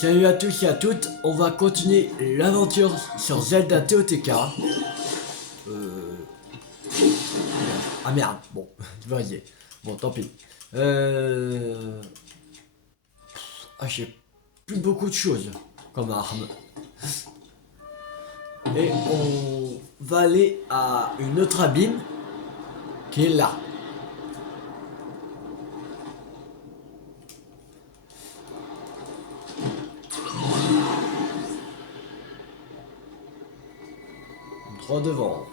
Salut à tous et à toutes, on va continuer l'aventure sur Zelda TOTK. Euh... Ah merde, bon, vas-y. Bon, tant pis. Ah, j'ai plus beaucoup de choses comme arme. Et on va aller à une autre abîme qui est là. Droit devant.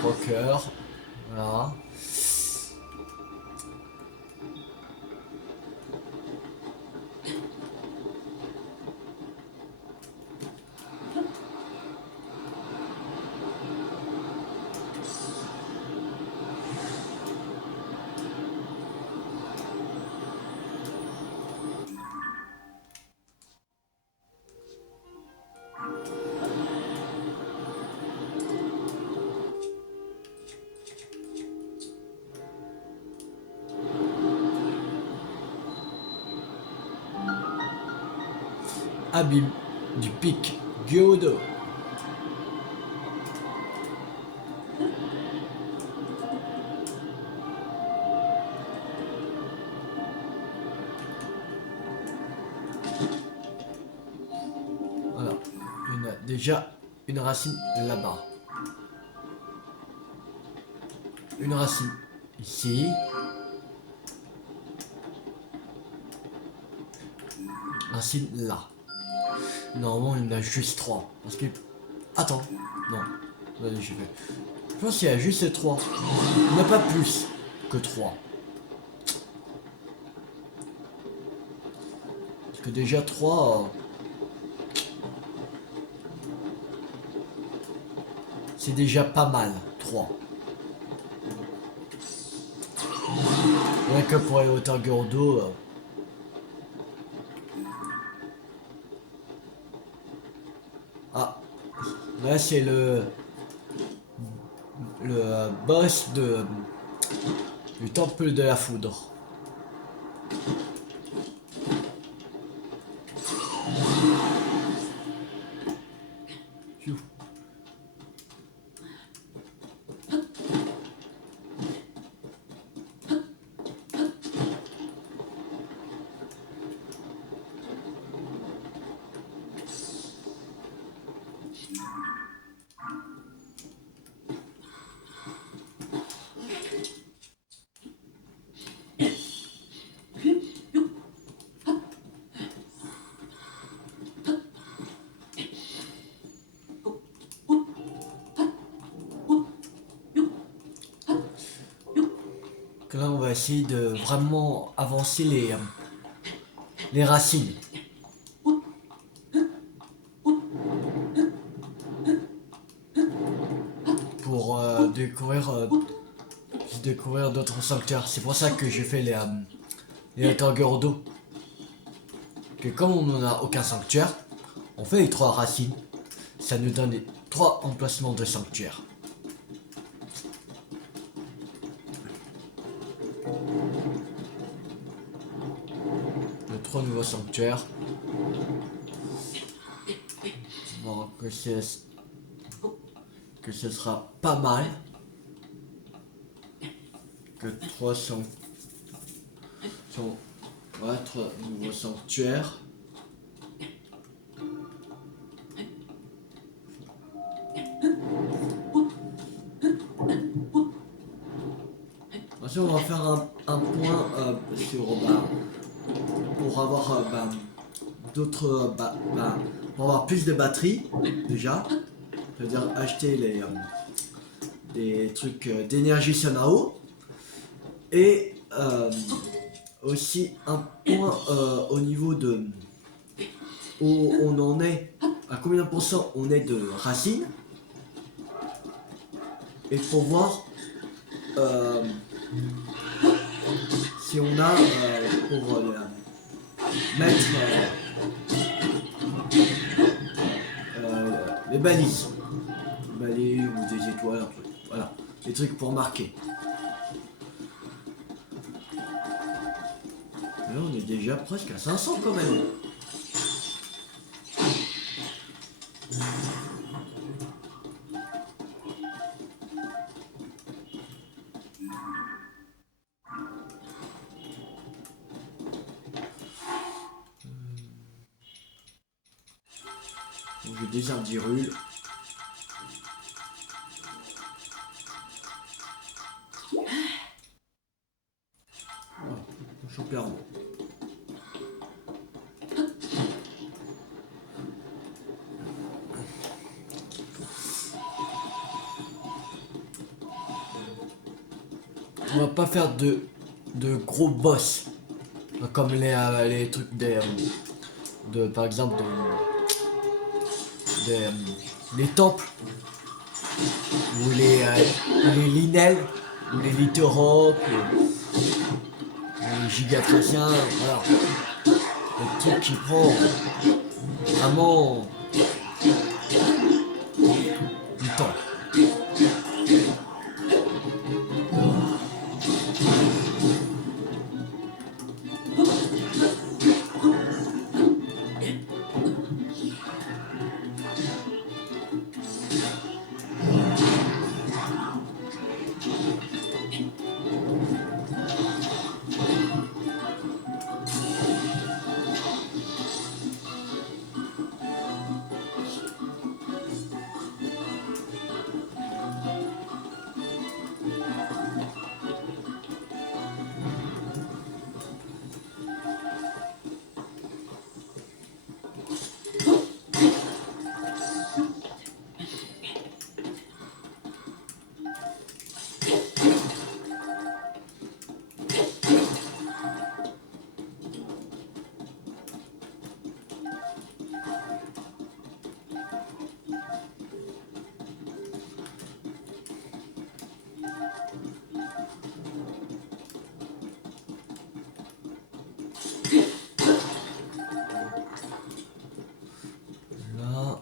Mon cœur. Voilà. Abîme du pic Gyodo. Voilà, il y en a déjà une racine là-bas. Une racine ici. Racine là. Normalement, il y en a juste 3. Parce que... Attends. Non. Vas-y, je vais. Je pense qu'il y a juste ces 3. Il n'y a pas plus que 3. Parce que déjà 3... c'est déjà pas mal. 3. Rien que pour les hauteurs Gordo. Ah. Là, c'est le boss du temple de la foudre. Pfiou. Que là, on va essayer de vraiment avancer les racines. Pour découvrir d'autres sanctuaires. C'est pour ça que j'ai fait les hauteurs d'eau. Que comme on n'en a aucun sanctuaire, on fait les 3 racines. Ça nous donne les 3 emplacements de sanctuaire. Les 3 nouveaux sanctuaires. Bon, que ce sera pas mal. Que 3 sont 3 nouveaux sanctuaires. Ensuite, on va faire un point sur pour avoir d'autres pour avoir plus de batterie déjà. C'est-à-dire acheter des trucs d'énergie Sunao. Et aussi un point au niveau de où on en est, à combien de pourcents on est de racines. Et pour voir si on a pour mettre les balises. Balais ou des étoiles, un truc. Voilà, des trucs pour marquer. Là, on est déjà presque à 500 quand même. Donc, j'ai des ardirules. Voilà, je suis perdu. On va pas faire de gros boss comme les trucs par exemple des temples ou les linels ou les littoraux les gigatraciens, voilà, le truc qui prend vraiment du temps. Là,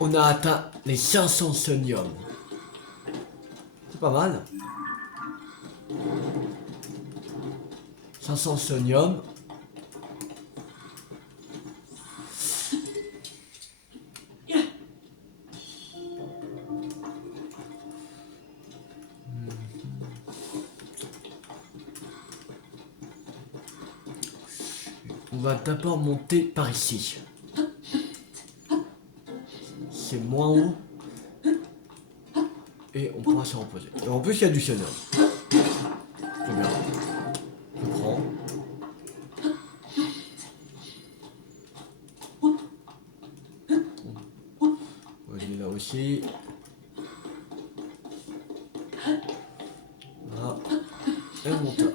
on a atteint les 500 sonium. C'est pas mal. 500 sonium. On va d'abord monter par ici. C'est moins haut. Et on pourra se reposer. Et en plus, il y a du sonium. C'est bien. Je prends. On va aller là aussi. Voilà. Et on monte là.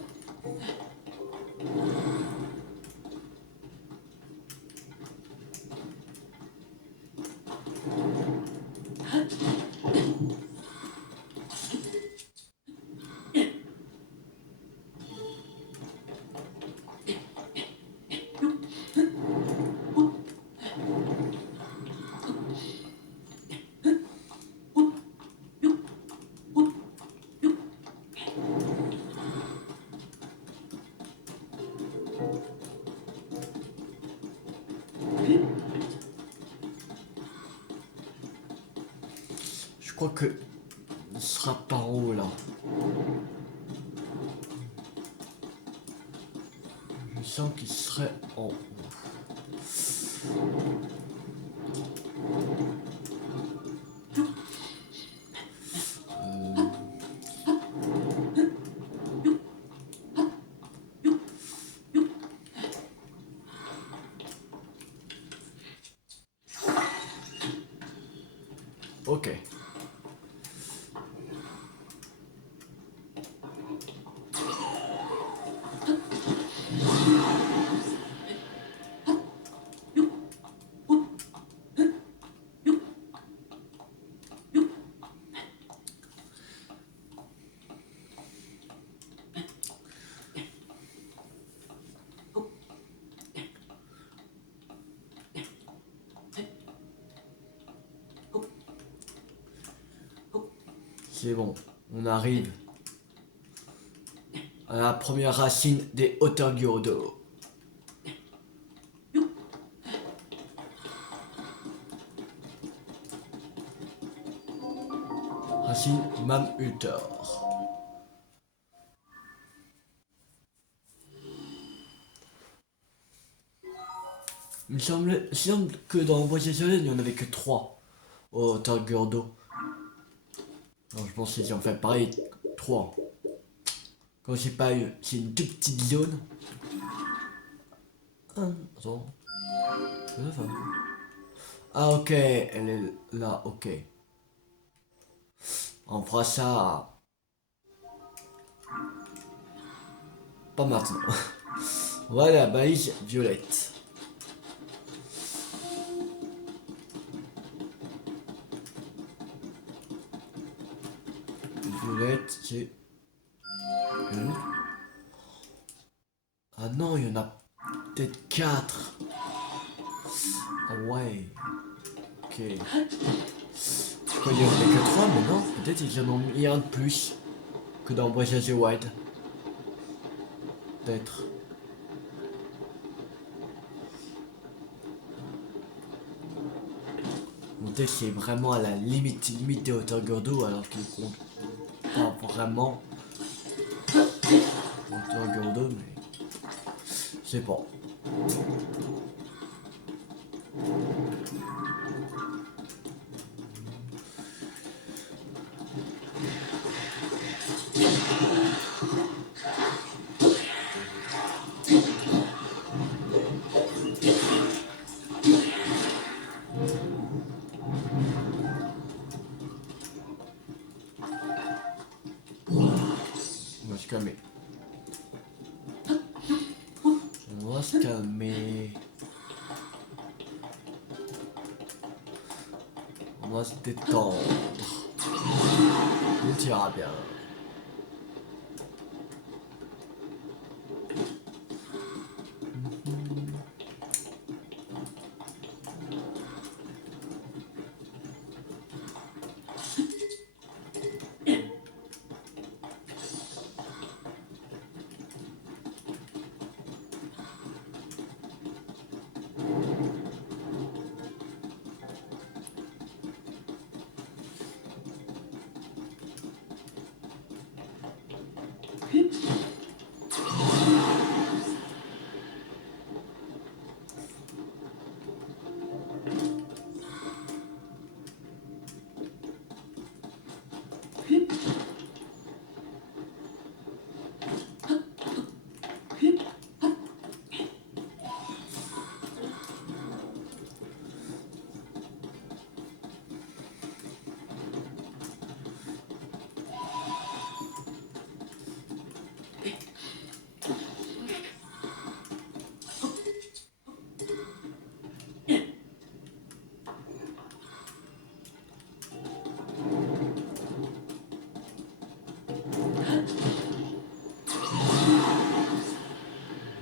Je crois que il sera par en haut là. Je sens qu'il serait en haut. Ok. C'est bon, on arrive à la première racine des Otorgyodo. Racine Mamhutor. Il semble que dans Voyage Soleil, il n'y en avait que 3 au Otorgyodo. Donc je pense qu'ils ont fait pareil, 3. Quand c'est pas c'est une toute petite zone. Attends. Ah ok, elle est là, ok. On fera ça. Pas maintenant. Voilà, balise violette. Violette, c'est... Ah non, il y en a peut-être 4. Ah ouais. Ok. Je crois qu'il y en avait que 3, mais non. Peut-être ils en ont mis un de plus que dans Breath of the Wild. Peut-être. Peut-être c'est vraiment à la limite des hauteurs Gordo alors qu'il compte pas vraiment hauteur Gordo, mais je sais pas. On va se calmer. On va se calmer. On va se détendre. Tout ira bien.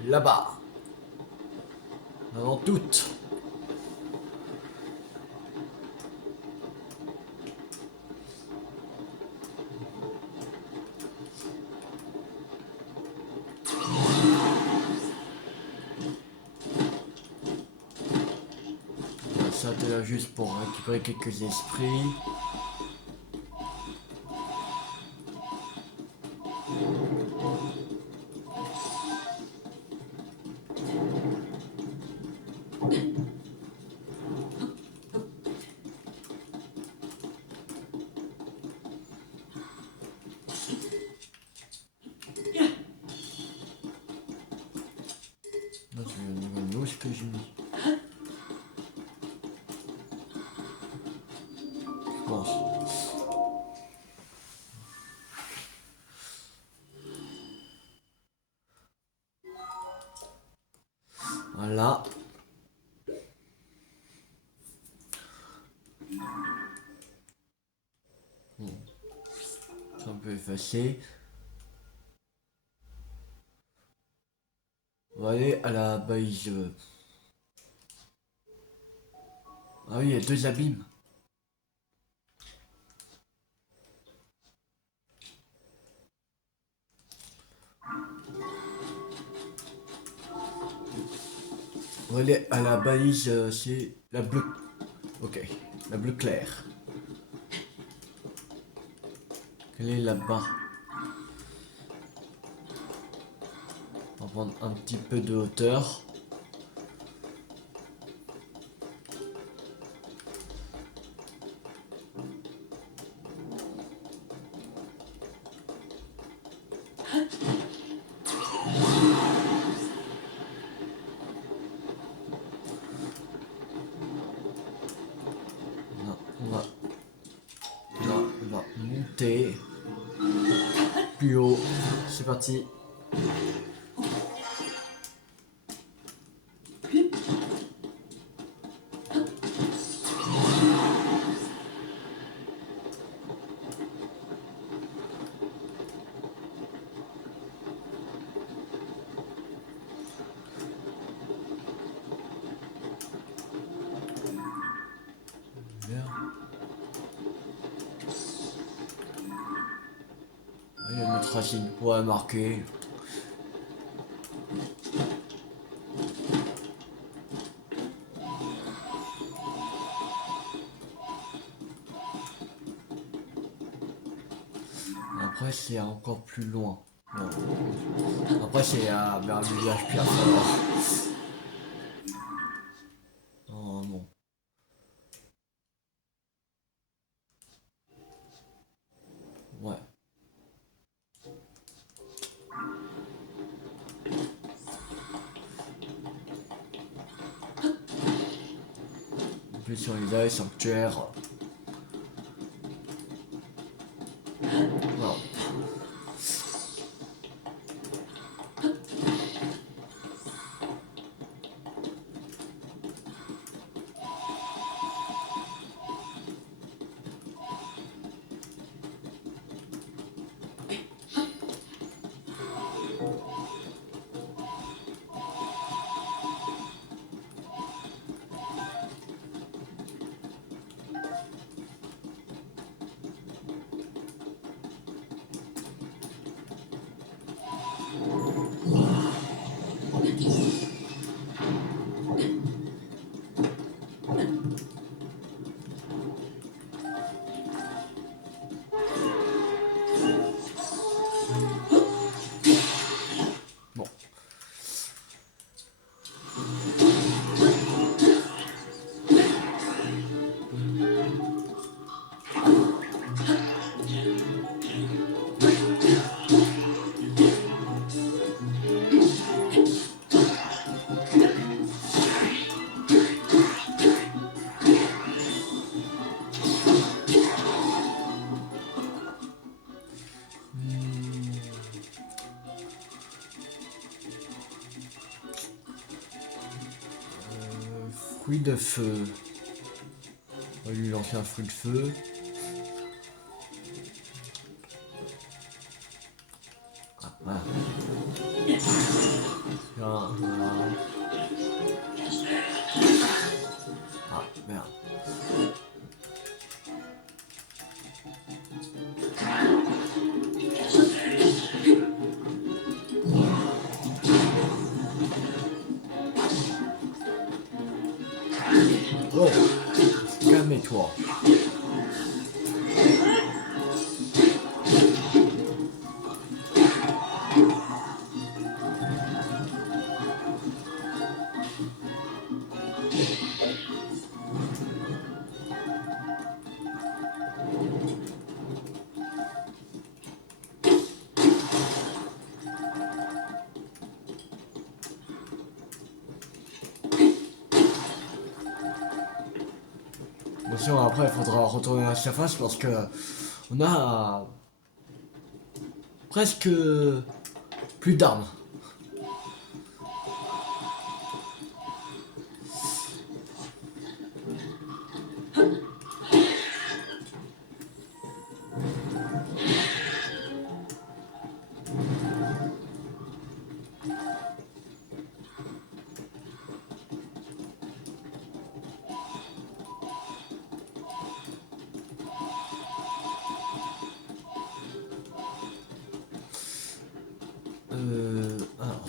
Là-bas. Avant toutes. Ça te là juste pour récupérer quelques esprits. Là, c'est le niveau où est-ce que j'ai mis. Bon, commence. Voilà. Bon. Ça, on peut effacer. On va aller à la balise. Ah oui, il y a 2 abîmes. On va aller à la balise, c'est la bleue. Ok, la bleue claire. Elle est là-bas. On va prendre un petit peu de hauteur. Là, on va monter plus haut. C'est parti. Il y a notre racine. Ouais, marqué. Après, c'est encore plus loin. Non. Après, c'est vers le village Pierre Fort. Oh non. Ouais. En plus, sur les ailes, sanctuaire. Non. Bon. Fruit de feu. On va lui lancer un fruit de feu. Ah, voilà. Tiens, voilà. Ah, merde. Oh, calme-toi. attention, après il faudra retourner à la surface parce que on a presque plus d'armes. Alors.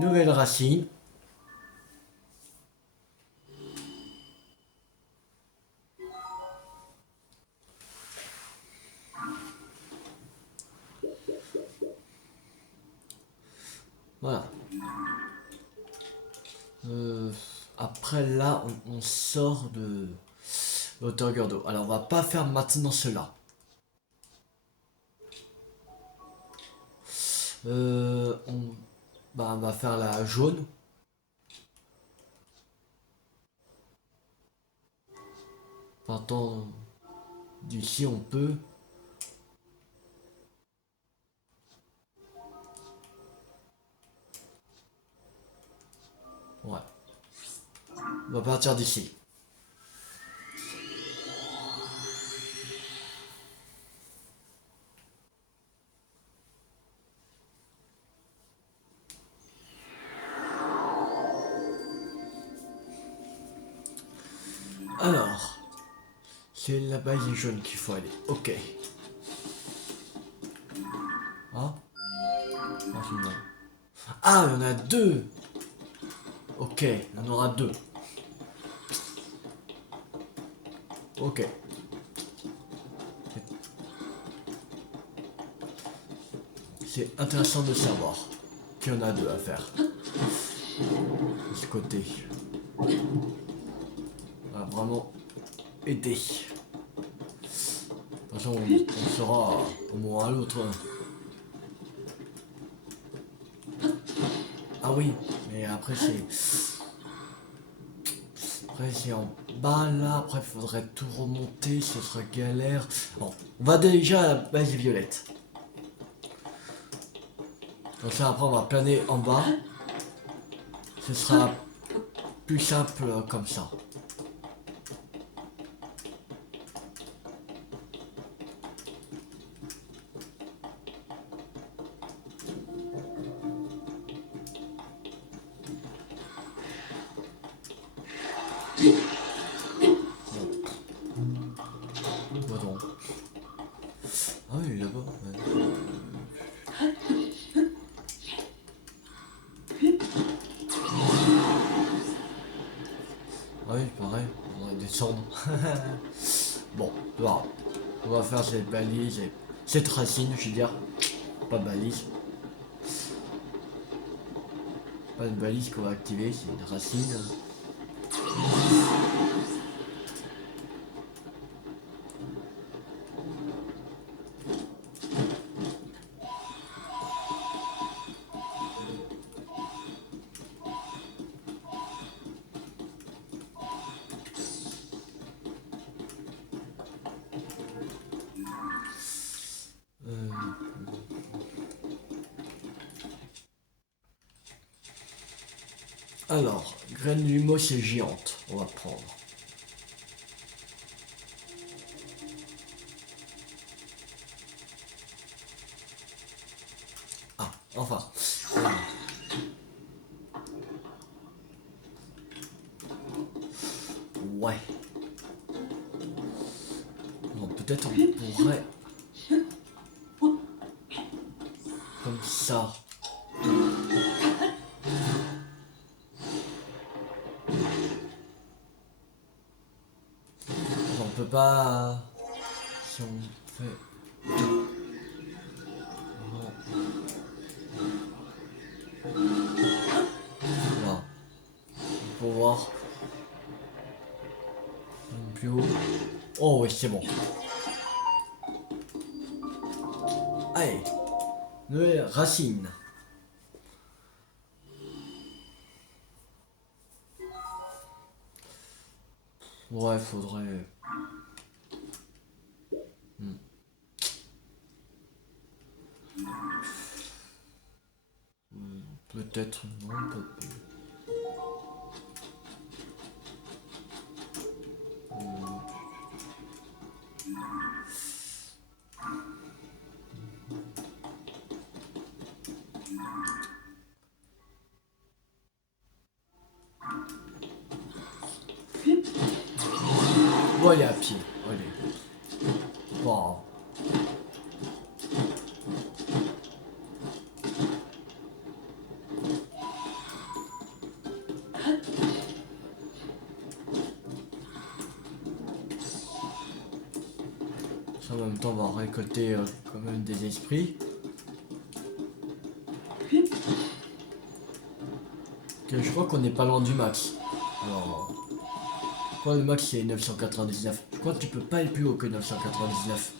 Nouvelle racine. Voilà. Après là, on sort de l'auteur d'eau. Alors on va pas faire maintenant cela. On va faire la jaune. Partant d'ici, on peut. Ouais. On va partir d'ici. Alors, c'est là-bas les jaunes qu'il faut aller. Ok. Ah, ah, c'est bon. Ah, il y en a deux. Ok, il y en aura deux. Ok. C'est intéressant de savoir qu'il y en a deux à faire. De ce côté. On va vraiment aider. De toute façon, on sera au moment à l'autre. Ah oui, mais après c'est... Après c'est en bas là, après il faudrait tout remonter, ce serait galère. Bon, on va déjà à la base violette. Comme ça après on va planer en bas. Ce sera plus simple comme ça. Bon, donc. Ah oui, là-bas. Ouais. Ah oui, pareil, on va descendre. Bon, voilà. On va faire cette balise et cette racine, je veux dire. Pas de balise. Pas de balise qu'on va activer, c'est une racine. Alors, graine lumos c'est géante, on va prendre. Ah, enfin. Ouais. Non, peut-être on pourrait... Comme ça. On peut pas... Si on fait... Non. voir. Plus haut. Oh oui, c'est bon. Allez. Nouvelle racine. Ouais, faudrait... Peut-être non, peut-être. Bon, allez à pied. Allez. Bon. Ça, en même temps, on va récolter quand même des esprits. Ok, je crois qu'on n'est pas loin du max. Alors, je crois que le max c'est 999. Je crois que tu peux pas aller plus haut que 999.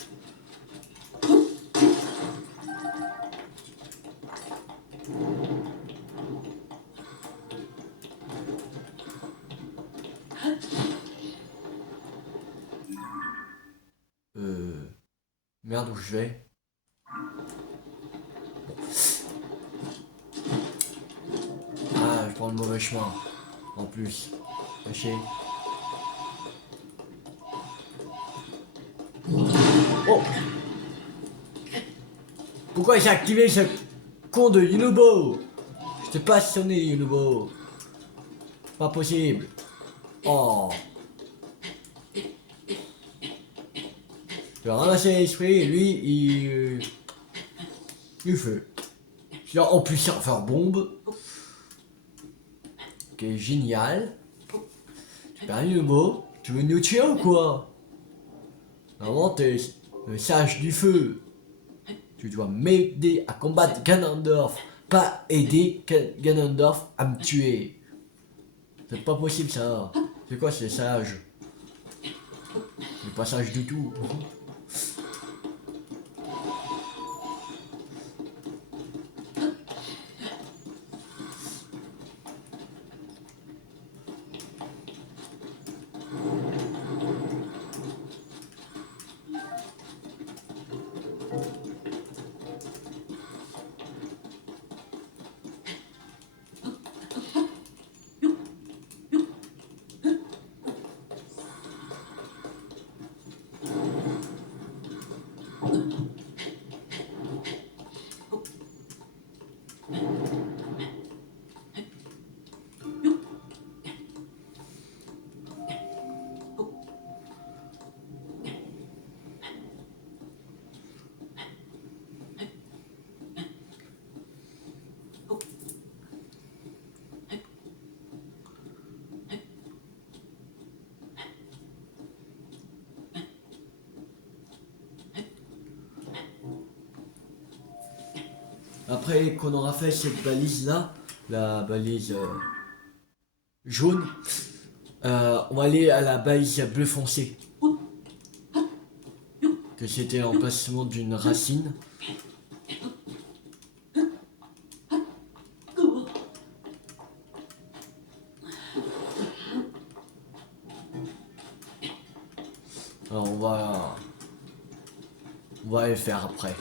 Merde, où je vais? Ah, je prends le mauvais chemin. En plus. Caché. Oh! Pourquoi j'ai activé ce con de Yunubo? Je t'ai passionné, Yunubo. Pas possible. Oh! Je vais ramasser l'esprit et lui, il fait. En plus, serveur bombe. Ok, génial. Super Yunubo. Tu veux nous tuer ou quoi? Vraiment, t'es le sage du feu. Tu dois m'aider à combattre Ganondorf, pas aider Ganondorf à me tuer. C'est pas possible ça. C'est quoi c'est sage? C'est pas sage du tout. Après qu'on aura fait cette balise là, la balise jaune, on va aller à la balise bleu foncé. Que c'était l'emplacement d'une racine. Alors on va aller faire après.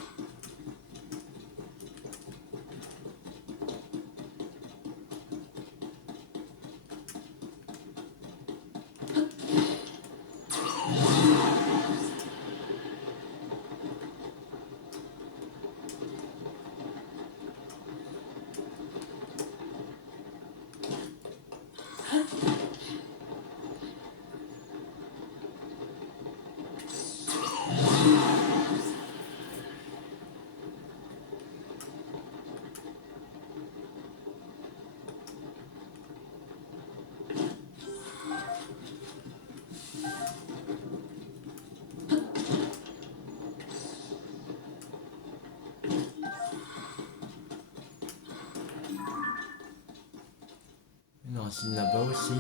racine là-bas aussi.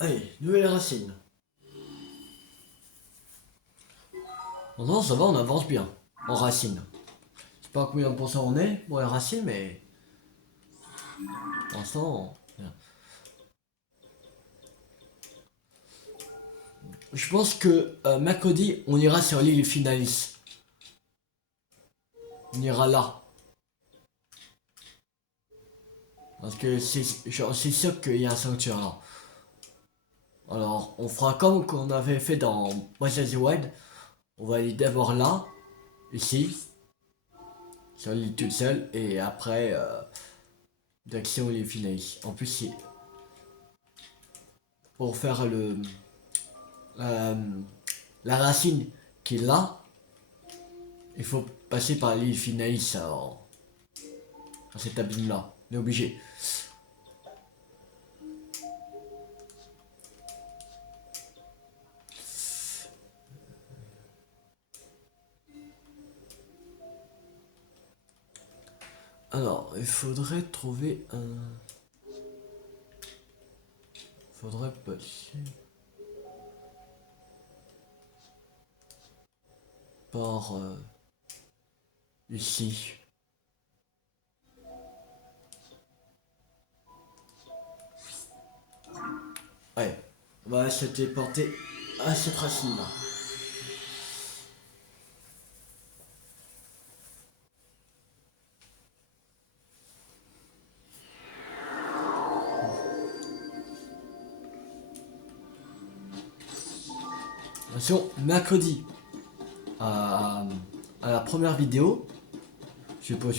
Allez, nouvelle racine. Non, ça va, on avance bien. En racine. Je sais pas combien de pourcents on est pour la racine, mais... Pour l'instant... Je pense que mercredi, on ira sur l'île Finalis. On ira là. Parce que c'est sûr qu'il y a un sanctuaire là. Alors, on fera comme qu'on avait fait dans Breath of the Wild. On va aller d'abord là, ici, sur l'île toute seule, et après, d'action l'île Finalis. En plus, pour faire la racine qui est là, il faut passer par l'île Finalis dans cet abîme là. On est obligé. Alors, il faudrait trouver un... Faudrait passer... par... ici. Ouais, on va se téléporter à cette racine là. Attention, mercredi, à la première vidéo, je sais pas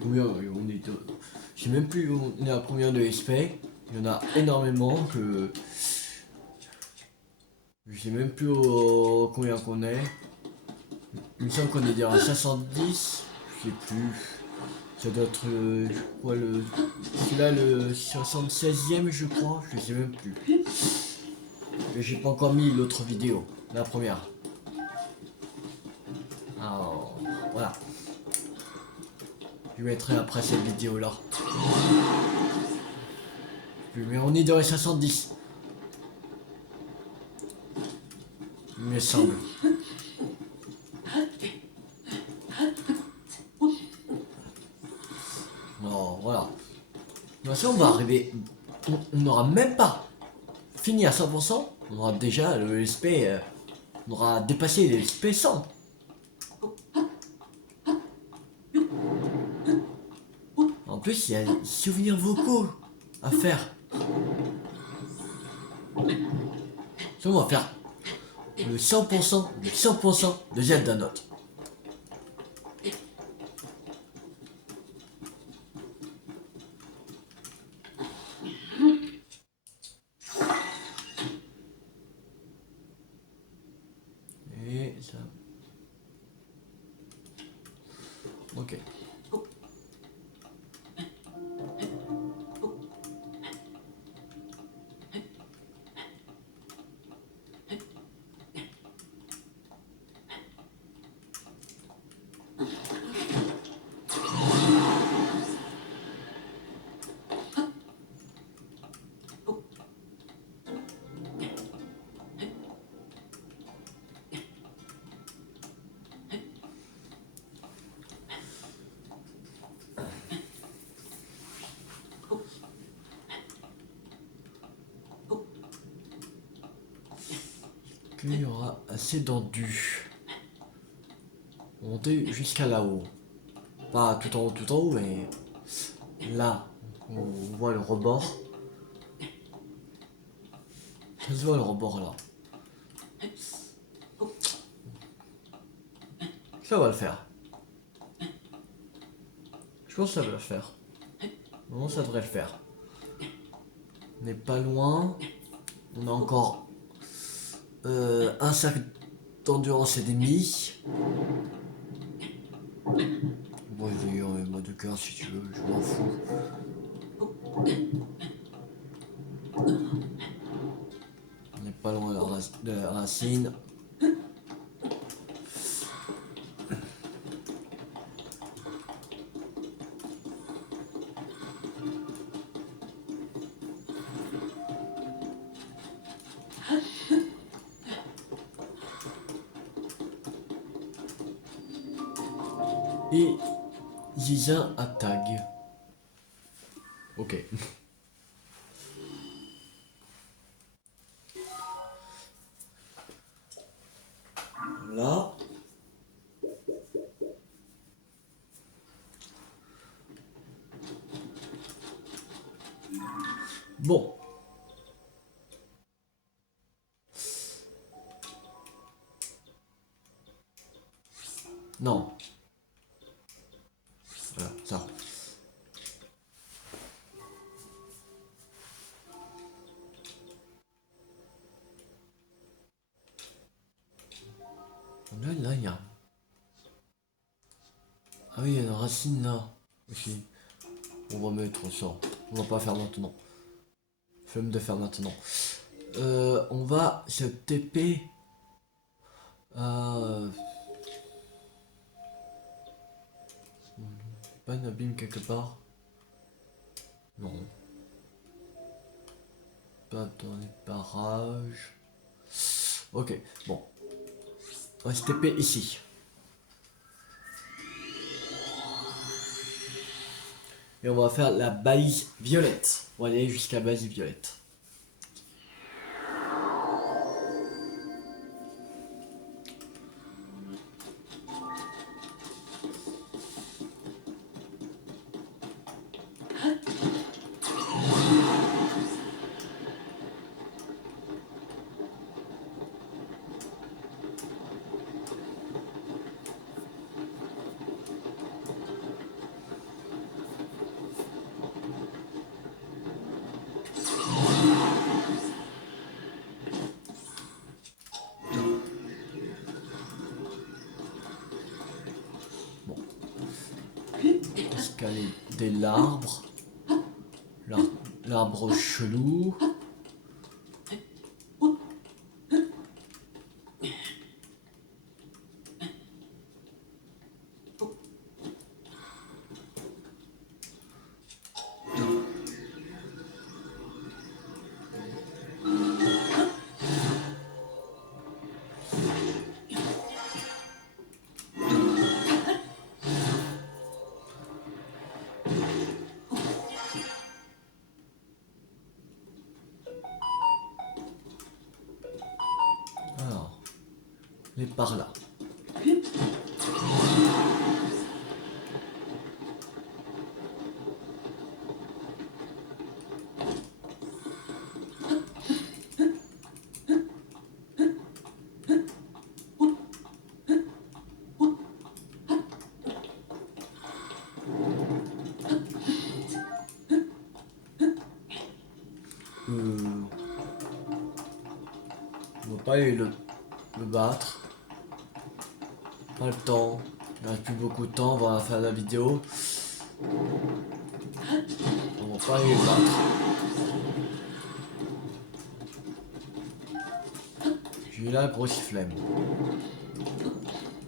combien on est, je sais même plus on est à combien de SP, il y en a énormément que, je sais même plus combien qu'on est, il me semble qu'on est déjà à 510, je sais plus, ça doit être, je crois celui-là le 76e je crois, je sais même plus, et j'ai pas encore mis l'autre vidéo, la première. Alors, voilà. Je mettrai après cette vidéo là. Mais on est dans les 70. Il me semble. Non, voilà. De toute façon, on va arriver. On n'aura même pas fini à 100%. On aura déjà le SP. On aura dépassé les SP 100. En plus, il y a des souvenirs vocaux à faire. On va faire le 100%, le 100% de Zelda Note. Et ça. Ok. qu'il y aura assez d'endus. Monter jusqu'à là-haut. Pas tout en haut, mais là, on voit le rebord. Ça se voit le rebord là. Ça va le faire. Je pense que ça va le faire. Non, ça devrait le faire. On n'est pas loin. On a encore un cercle d'endurance et demi. Bon, je vais y en mode de cœur si tu veux, je m'en fous. On n'est pas loin de la racine. Et Zizin à tag. Ok. Là. Bon. Non. Voilà, ça. Là, il y a... Ah oui, il y a une racine là. Ok. On va mettre ça. On va pas faire maintenant. Flemme de faire maintenant. On va se TP. Pas un abîme quelque part. Non. Pas dans les parages. Ok, bon. On va se TP ici. Et on va faire la balise violette. On va aller jusqu'à la balise violette. Escaler de l'arbre. L'arbre chelou. Alors, et par là. On va pas aller le battre. Pas le temps. Il reste plus beaucoup de temps avant la fin de la vidéo. On va pas aller le battre. J'ai eu la grosse flemme.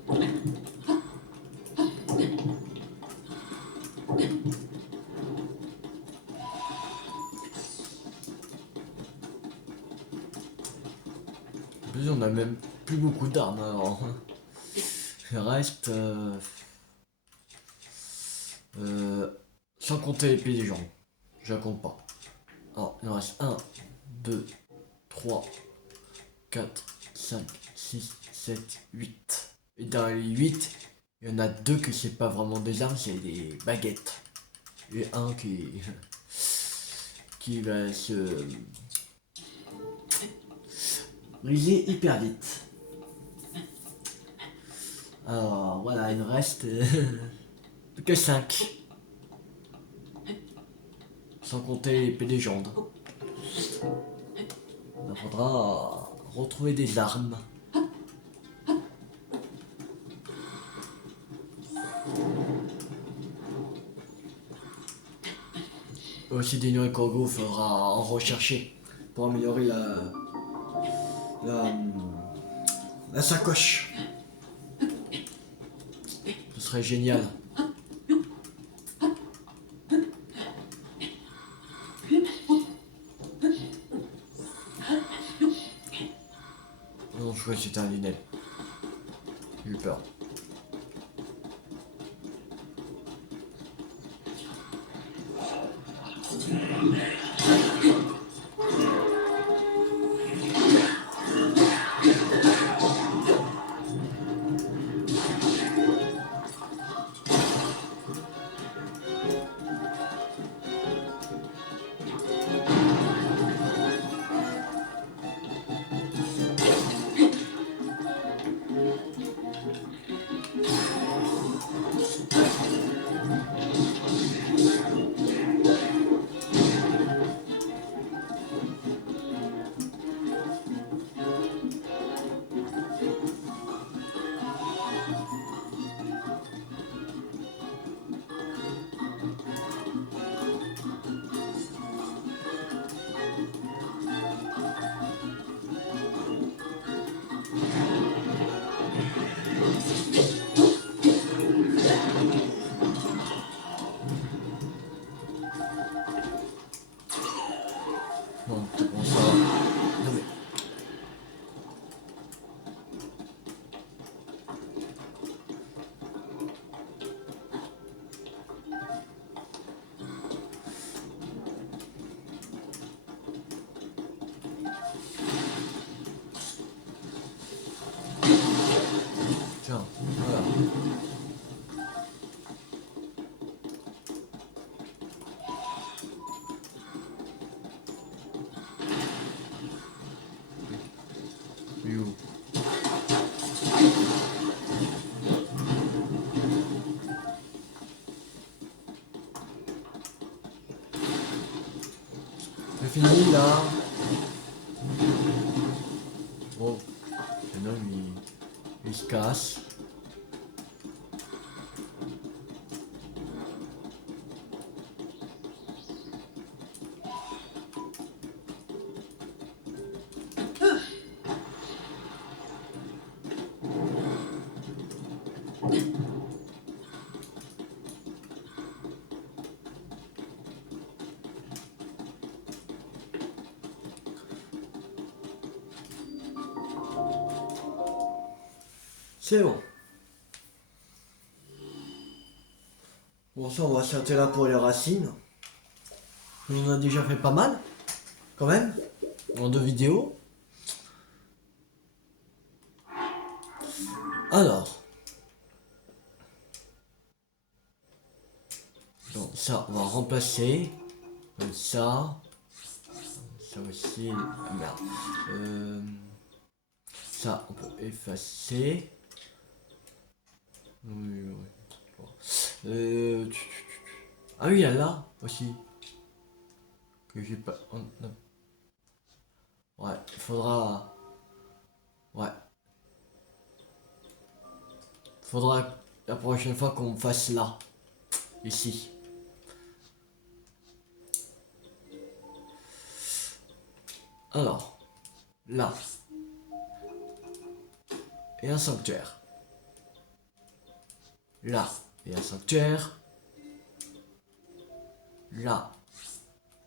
En plus, on a même plus beaucoup d'armes alors. Il reste. Sans compter l'épée des gens. Je la compte pas. Alors, il en reste 1, 2, 3, 4, 5, 6, 7, 8. Et dans les 8, il y en a 2 que c'est pas vraiment des armes, c'est des baguettes. Et un qui va se briser hyper vite. Alors voilà, il ne reste que 5. Sans compter l'épée des jambes. Il faudra retrouver des armes. Aussi des noix corbeaux, il faudra en rechercher pour améliorer la, la sacoche. Ce serait génial. Non, je crois que c'était un lunette. J'ai eu peur. Bon, bon ça va. Non mais... Tiens, voilà. You. C'est fini là. Bon, maintenant il se casse. C'est bon. Bon, ça, on va s'arrêter là pour les racines. On en a déjà fait pas mal, quand même, en 2 vidéos. Alors. Donc, ça, on va remplacer. Ça. Ça aussi. Ah, merde. Ça, on peut effacer. Oui, oui. Bon. Ah oui, il y a là aussi. Que j'ai pas. Non. Ouais, il faudra. Ouais. Faudra la prochaine fois qu'on fasse là. Ici. Alors. Là. Et un sanctuaire. Là. Et un sanctuaire. Là.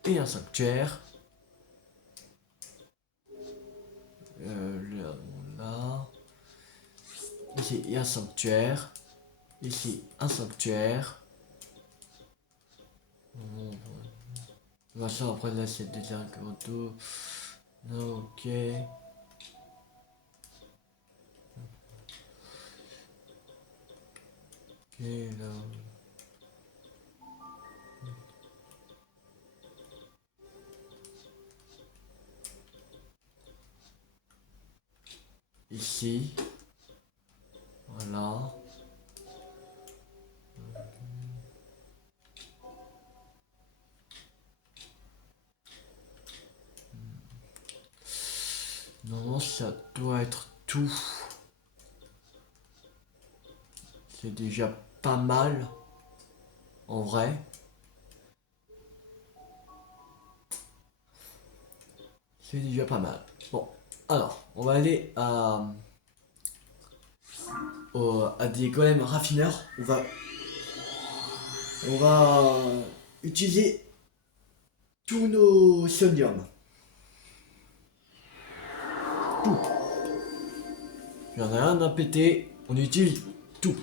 Et un sanctuaire. Là. Ici, il y a un sanctuaire. Ici, un sanctuaire. On va ça après là, c'est déjà un auto. Ok. Et là. Ici. Voilà. Non, ça doit être tout. C'est déjà pas mal. En vrai. C'est déjà pas mal. Bon. Alors, on va aller à des golems raffineurs. On va utiliser tous nos sodiums. Tout. Il y en a un à péter. On utilise tout.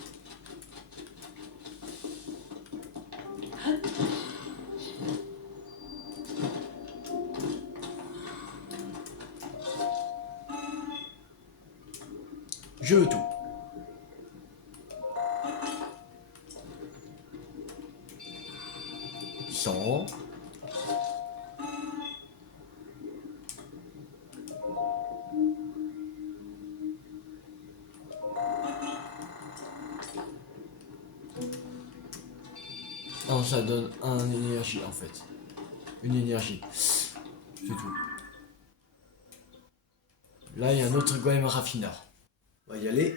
Je veux tout. 100. Non, ça donne un énergie en fait. Une énergie. C'est tout. Là, il y a un autre golem raffineur. On va y aller.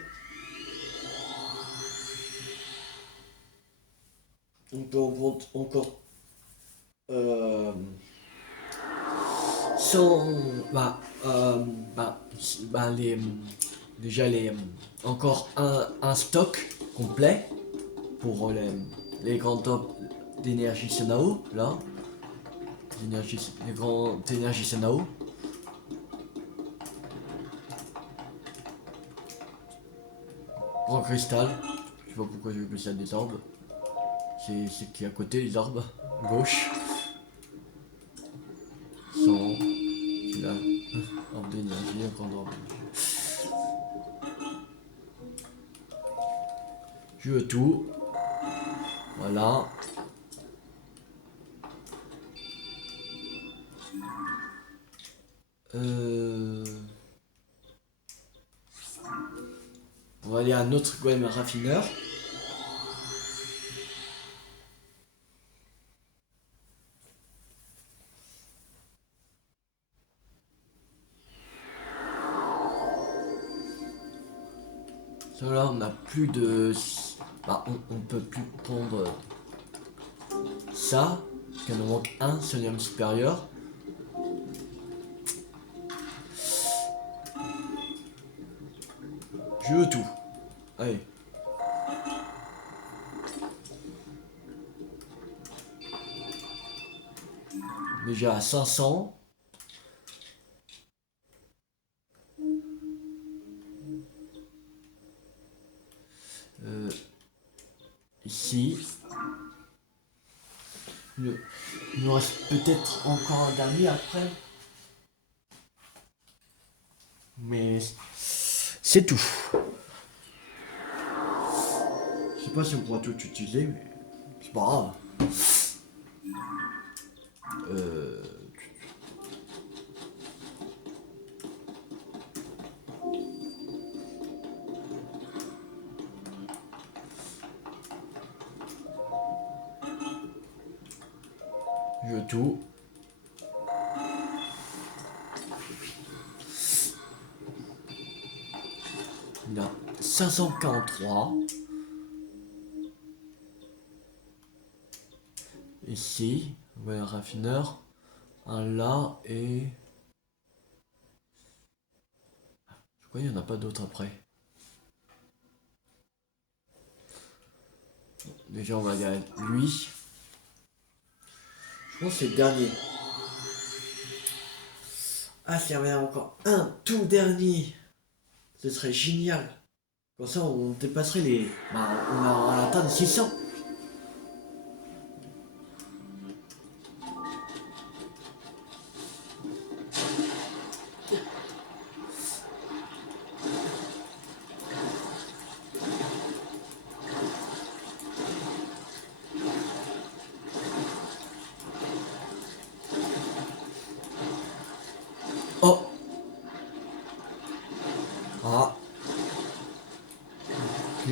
On peut en prendre encore 100. Les, déjà les encore un stock complet pour les grands tops d'énergie Senao là. Les grands d'énergie Senao. Grand cristal. Je sais pas pourquoi je veux ça des orbes. C'est qui à côté les orbes. Gauche. 100. C'est là. Orbe d'énergie, encore d'orbe d'énergie. Je veux tout. Voilà. On va aller à un autre golem raffineur. Là, on n'a plus de... on peut plus prendre ça. Parce qu'il nous manque un sodium supérieur. Je veux tout. Allez. Déjà à 500. Ici. Il nous reste peut-être encore un dernier après. Mais c'est tout. Je sais pas si on pourra tout utiliser, mais c'est pas grave. Je veux tout. Il a 543. Ici, ouais, un raffineur. Un là et... Je crois qu'il n'y en a pas d'autres après. Déjà, on va aller à lui. Je pense que c'est le dernier. Ah, s'il y avait encore un tout dernier, ce serait génial. Comme ça, on dépasserait les... on a atteint les 600.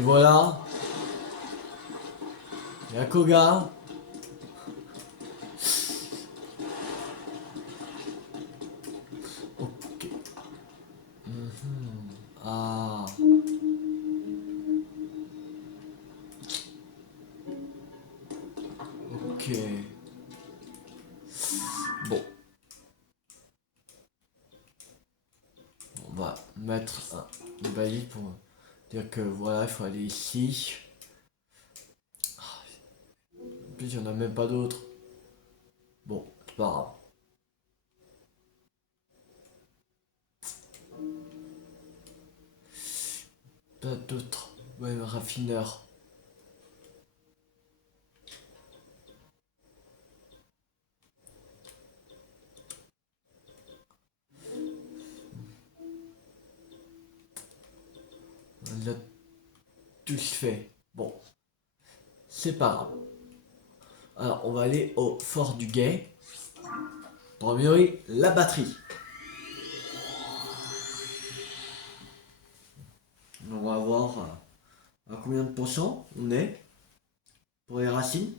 voilà. Il y a Koga. Ok. Ah. Ok. Bon. On va mettre une balise pour dire que voilà, il faut aller ici. En plus, il n'y en a même pas d'autres. Bon, c'est pas grave. Pas d'autres. Ouais, raffineur. On l'a tous fait. Bon, c'est pas grave. Alors, on va aller au fort du guet pour améliorer la batterie. On va voir à combien de pourcents on est pour les racines.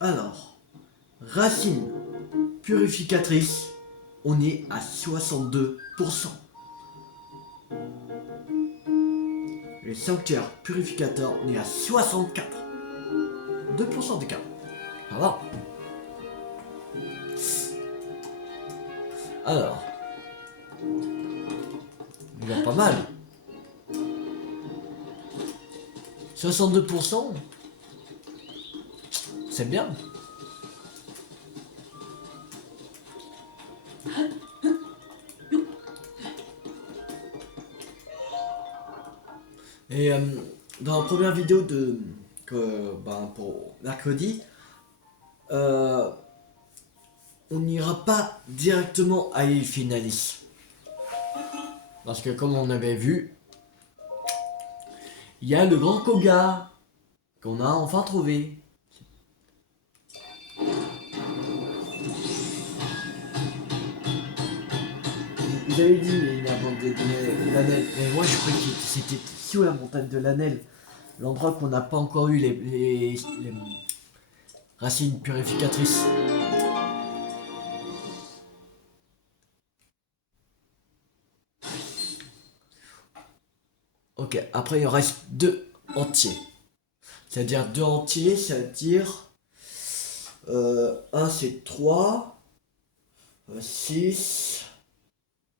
Alors, racine purificatrice, on est à 62%. Les sanctuaires purificateurs, on est à 64. 2% d'écart. Ça va. Alors, il y a pas mal. 62%, c'est bien. Et dans la première vidéo pour mercredi, on n'ira pas directement à l'île Finalis. Parce que comme on avait vu, il y a le grand Koga qu'on a enfin trouvé. Vous avez dit, mais il a abandonné l'Anel. Mais moi je croyais que c'était sous la montagne de l'Anel. L'endroit qu'on n'a pas encore eu les racines purificatrices. Ok, après il en reste 2 entiers. C'est-à-dire 2 entiers, c'est-à-dire 1 c'est 3, 6,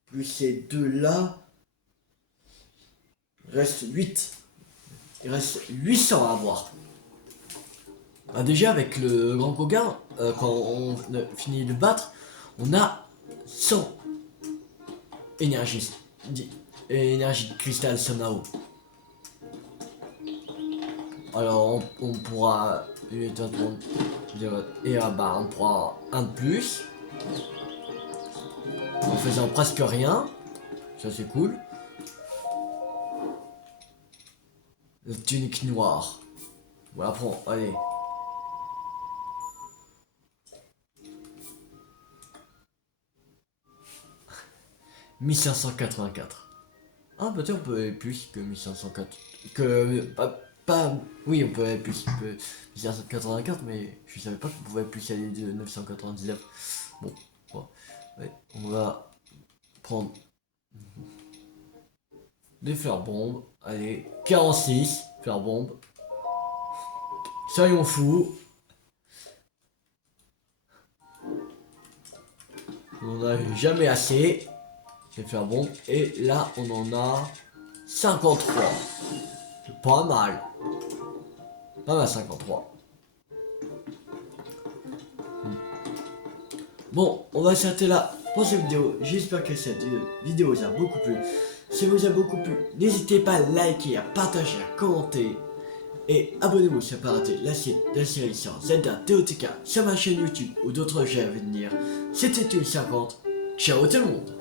plus ces 2 là, il reste 8. Il reste 800 à avoir. Bah déjà avec le grand Koga, quand on a fini de battre, on a 100 énergie de cristal Sonao. Alors on pourra on pourra un de plus en faisant presque rien. Ça c'est cool. Le tunique noire. Voilà, prends, allez. « 1584. Ah peut-être on peut aller plus que 1504. Que oui on peut aller plus que 1584 mais je savais pas qu'on pouvait plus aller de 999. Bon, ouais, on va prendre des fleurs bombes. Allez, 46 fleurs bombes. Soyons fous. On n'en a jamais assez. C'est fleurs bombes. Et là on en a 53. C'est pas mal. Pas mal 53. Bon, on va s'arrêter là pour cette vidéo. J'espère que cette vidéo vous a beaucoup plu. Si vous a beaucoup plu, n'hésitez pas à liker, à partager, à commenter. Et abonnez-vous si vous n'avez pas raté la série sur Zelda TOTK sur ma chaîne YouTube ou d'autres jeux à venir. C'était Tulle50. Ciao tout le monde.